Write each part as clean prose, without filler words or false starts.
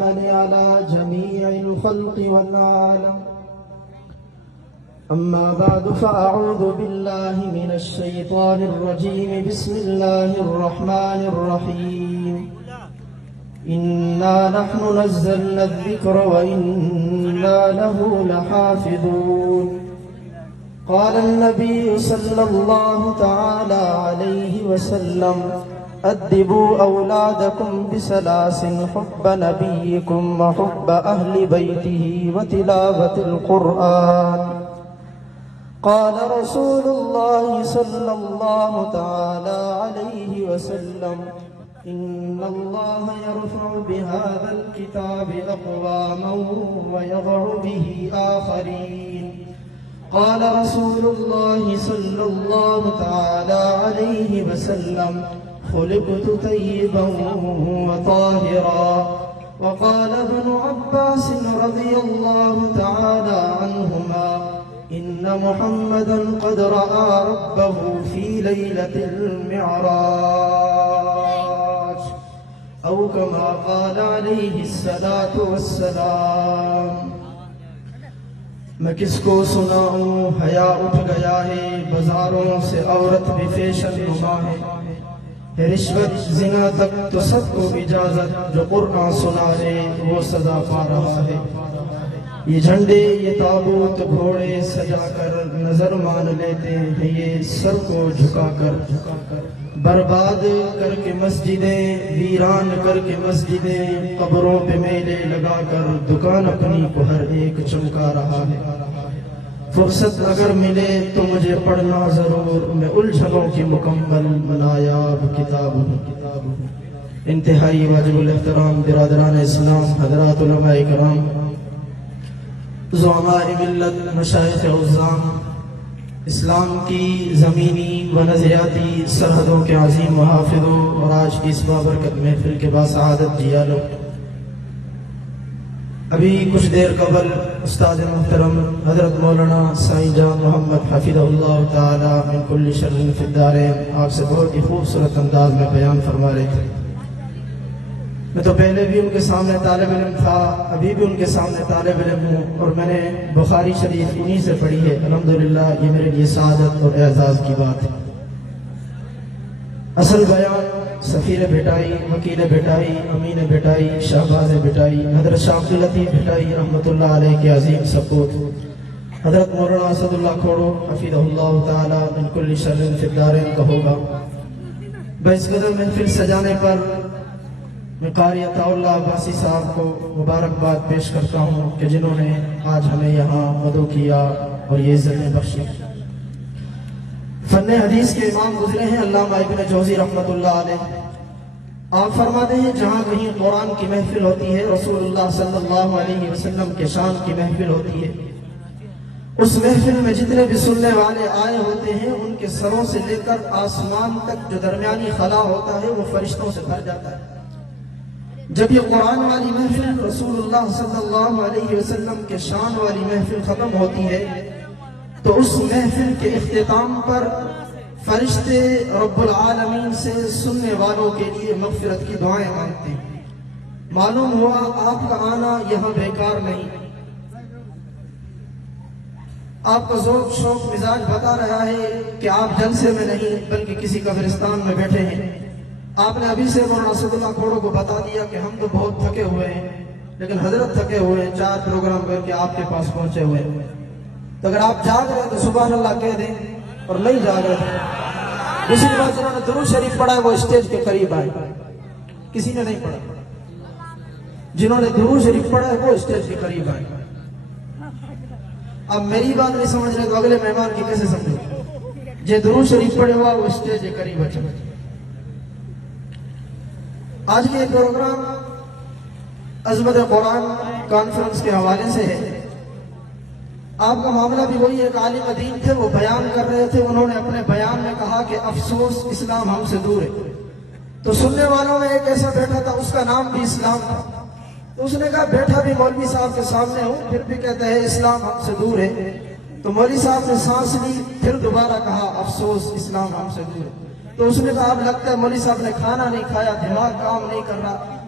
الأكمل على جميع الخلق والعالم. أما بعد فأعوذ بالله من الشيطان الرجيم. بسم الله الرحمن الرحيم. إنا نحن نزلنا الذكر وإنا له لحافظون. قال النبي صلى الله تعالى عليه وسلم: أدبوا أولادكم بثلاث: حب نبيكم وحب أهل بيته وتلاوة القرآن. قال رسول الله صلى الله تعالى عليه وسلم: إن الله يرفع بهذا الكتاب أقواما ويضع به آخرين. قال رسول الله صلى الله تعالى عليه وسلم: خلقت طيبا وطاهرا. وقال ابن عباس رضي الله تعالى عنهما: إن محمدا قد رأى ربه في ليلة المعراج، أو كما قال عليه الصلاة والسلام. میں کس کو سناؤں، حیا اٹھ گیا ہے، بازاروں سے عورت بھی فیشن نما ہے. رشوت زنا تک تو سب کو اجازت، جو قرآن سنا ہے وہ سزا پا رہا ہے. یہ جھنڈے، یہ تابوت گھوڑے سجا کر نظر مان لیتے ہیں، یہ سر کو جھکا کر. برباد کر کے مسجدیں، ویران کر کے مسجدیں، قبروں پہ میلے لگا کر دکان اپنی کو ہر ایک چمکا رہا ہے. فرصت اگر ملے تو مجھے پڑھنا ضرور، میں الجھنوں کی مکمل نایاب کتاب ہوں. انتہائی واجب الاحترام برادران اسلام، حضرات علماء کرام، زعماء ملت، مشائخ عظام، اسلام کی زمینی و نظریاتی سرحدوں کے عظیم محافظوں، اور آج کی اس بابرکت محفل کے باسعادت جیالو. ابھی کچھ دیر قبل استاد محترم حضرت مولانا سائیں جان محمد حفظہ اللہ تعالی من کل شر فی الدارین آپ سے بہت ہی خوبصورت انداز میں بیان فرما رہے تھے. میں تو پہلے بھی ان کے سامنے طالب علم تھا، ابھی بھی ان کے سامنے طالب علم ہوں، اور میں نے بخاری شریف انہی سے پڑھی ہے. الحمدللہ یہ میرے لیے سعادت اور اعزاز کی بات ہے. اصل بیان سفیر بھٹائی، وکیل بھٹائی، امین بھٹائی، شہباز بھٹائی، حضرت شاہ عبداللطیف بھٹائی رحمۃ اللہ علیہ کے عظیم سپوت حضرت مولانا اسد اللہ کھوڑو حفظہ اللہ تعالی من کل شر فی الدارین کا ہوگا. بس قدر محفل سجانے پر میں قاری عطا اللہ عباسی صاحب کو مبارکباد پیش کرتا ہوں کہ جنہوں نے آج ہمیں یہاں مدعو کیا اور یہ عزتیں بخشی. فن حدیث کے امام گزرے ہیں علامہ ابن جوزی رحمۃ اللہ علیہ. آپ فرماتے ہیں جہاں کہیں قرآن کی محفل ہوتی ہے، رسول اللہ صلی اللہ علیہ وسلم کے شان کی محفل ہوتی ہے، اس محفل میں جتنے بھی سننے والے آئے ہوتے ہیں ان کے سروں سے لے کر آسمان تک جو درمیانی خلا ہوتا ہے وہ فرشتوں سے بھر جاتا ہے. جب یہ قرآن والی محفل، رسول اللہ صلی اللہ علیہ وسلم کے شان والی محفل ختم ہوتی ہے تو اس محفل کے اختتام پر فرشتے رب العالمین سے سننے والوں کے لیے مغفرت کی دعائیں مانگتے ہیں. معلوم ہوا آپ کا آنا یہاں بیکار نہیں. آپ کا ذوق شوق مزاج بتا رہا ہے کہ آپ جلسے میں نہیں بلکہ کسی قبرستان میں بیٹھے ہیں. آپ نے ابھی سے مولانا اسد اللہ کھوڑو کو بتا دیا کہ ہم تو بہت تھکے ہوئے ہیں، لیکن حضرت تھکے ہوئے ہیں، 4 پروگرام کر کے آپ کے پاس پہنچے ہوئے ہیں. تو اگر آپ جاگ رہے تو سبحان اللہ کہہ دیں، اور نہیں جاگ رہے دوسری بات، جنہوں نے درود شریف پڑھا ہے وہ اسٹیج کے قریب آئے. کسی نے نہیں پڑھا، جنہوں نے درود شریف پڑھا ہے وہ اسٹیج کے قریب آئے. اب میری بات نہیں سمجھ رہے تو اگلے مہمان کی کیسے سمجھو؟ جو درود شریف پڑھے ہوا وہ اسٹیج کے قریب آئے. آج کے پروگرام عظمت قرآن کانفرنس کے حوالے سے ہے. آپ کا معاملہ بھی وہی ایک عالم دین تھے، وہ بیان کر رہے تھے. انہوں نے اپنے بیان میں کہا کہ افسوس اسلام ہم سے دور ہے. تو سننے والوں میں ایک ایسا بیٹھا تھا، اس کا نام بھی اسلام تھا. تو اس نے کہا بیٹھا بھی مولوی صاحب کے سامنے ہوں پھر بھی کہتا ہے اسلام ہم سے دور ہے. تو مولوی صاحب نے سانس لی، پھر دوبارہ کہا افسوس اسلام ہم سے دور ہے. تو اس نے کہا اب لگتا ہے مولوی صاحب نے کھانا نہیں کھایا، دماغ کام نہیں کر رہا.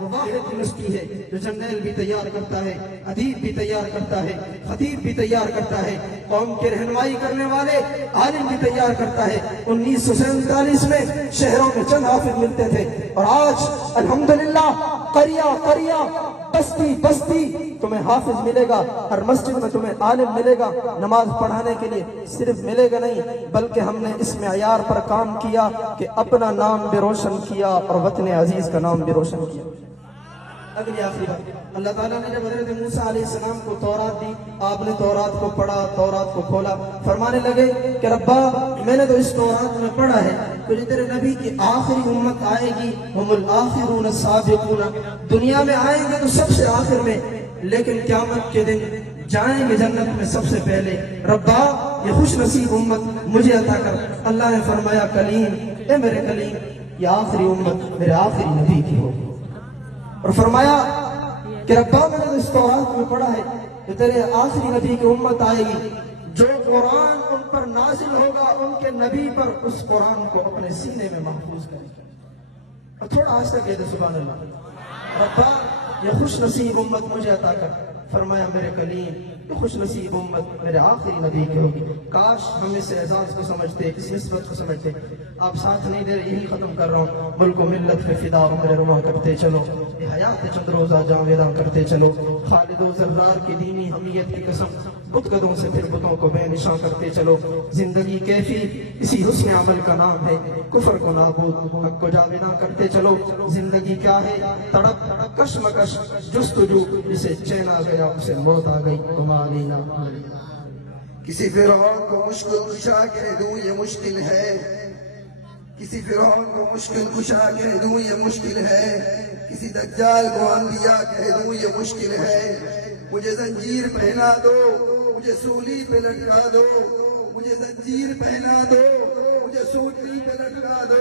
وہ واحد یونیورسٹی ہے جو جرنیل بھی تیار کرتا ہے، ادیب بھی تیار کرتا ہے، خطیب بھی تیار کرتا ہے، قوم کی رہنمائی کرنے والے عالم بھی تیار کرتا ہے۔ 1947 میں شہروں میں چند حافظ ملتے تھے، اور آج الحمدللہ قریہ قریہ، بستی بستی تمہیں حافظ ملے گا، ہر مسجد میں تمہیں عالم ملے گا۔ نماز پڑھانے کے لیے صرف ملے گا نہیں، بلکہ ہم نے اس معیار پر کام کیا کہ اپنا نام بھی روشن کیا اور وطن عزیز کا نام بھی روشن کیا۔ اگلی آخری بات، اللہ تعالیٰ نے جب حضرت موسیٰ علیہ السلام کو تورات دی، آپ نے تورات کو پڑھا، تورات کو کھولا، فرمانے لگے کہ ربا میں نے تو اس تورات میں پڑھا ہے کہ جو تیرے نبی کی آخری امت آئے گی، ہم الآخرون السابقون، دنیا میں آئیں گے تو سب سے آخر میں، لیکن قیامت کے دن جائیں گے جنت میں سب سے پہلے۔ ربا یہ خوش نصیب امت مجھے عطا کر۔ اللہ نے فرمایا کلیم، اے میرے کلیم، یہ آخری امت میرے آخری نبی کی ہوگی، اور فرمایا کہ ربا میں نے اس تورات میں پڑھا ہے کہ تیرے آخری نبی کی امت آئے گی، جو قرآن ان پر نازل ہوگا ان کے نبی پر اس قرآن کو اپنے سینے میں محفوظ کرے گا۔ اور تھوڑا آہستہ کہتے سبحان اللہ، ربا یہ خوش نصیب امت مجھے عطا کر۔ فرمایا میرے کلیم، یہ خوش نصیب امت میرے آخری نبی کی ہوگی۔ کاش ہم اس اعزاز کو سمجھتے، اس نسبت کو سمجھتے۔ آپ ساتھ نہیں دے رہے، یہی ختم کر رہا ہوں۔ ملک و ملت پہ فدا ہو میرے رواں کرتے چلو، یہ حیات چند روزہ جاویداں کرتے چلو، خالد و زرار کی دینی حمیت کی قسم، بت قدوں سے پھر بتوں کو بے نشاں کرتے چلو۔ زندگی کیفی اسی حسن عمل کا نام ہے، کفر کو نابود حق کو جاویداں کرتے چلو۔ زندگی کیا ہے؟ تڑپ کشمکش جستجو، جسے چین آ گیا اسے موت آ گئی، گما لینا۔ کسی فرعون کو مشکل کشا کہہ دوں یہ مشکل ہے، کسی فرعون کو مشکل کشا کہہ دوں یہ مشکل ہے، کسی دجال کو انبیاء کہہ دوں یہ مشکل ہے۔ مجھے زنجیر پہنا دو، مجھے سولی پہ لٹکا دو، مجھے زنجیر پہنا دو، مجھے سولی پہ لٹکا دو،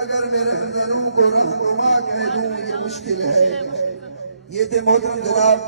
اگر میں رہزنوں کو رہنما کہہ دوں یہ مشکل ہے۔ یہ تھے محترم جناب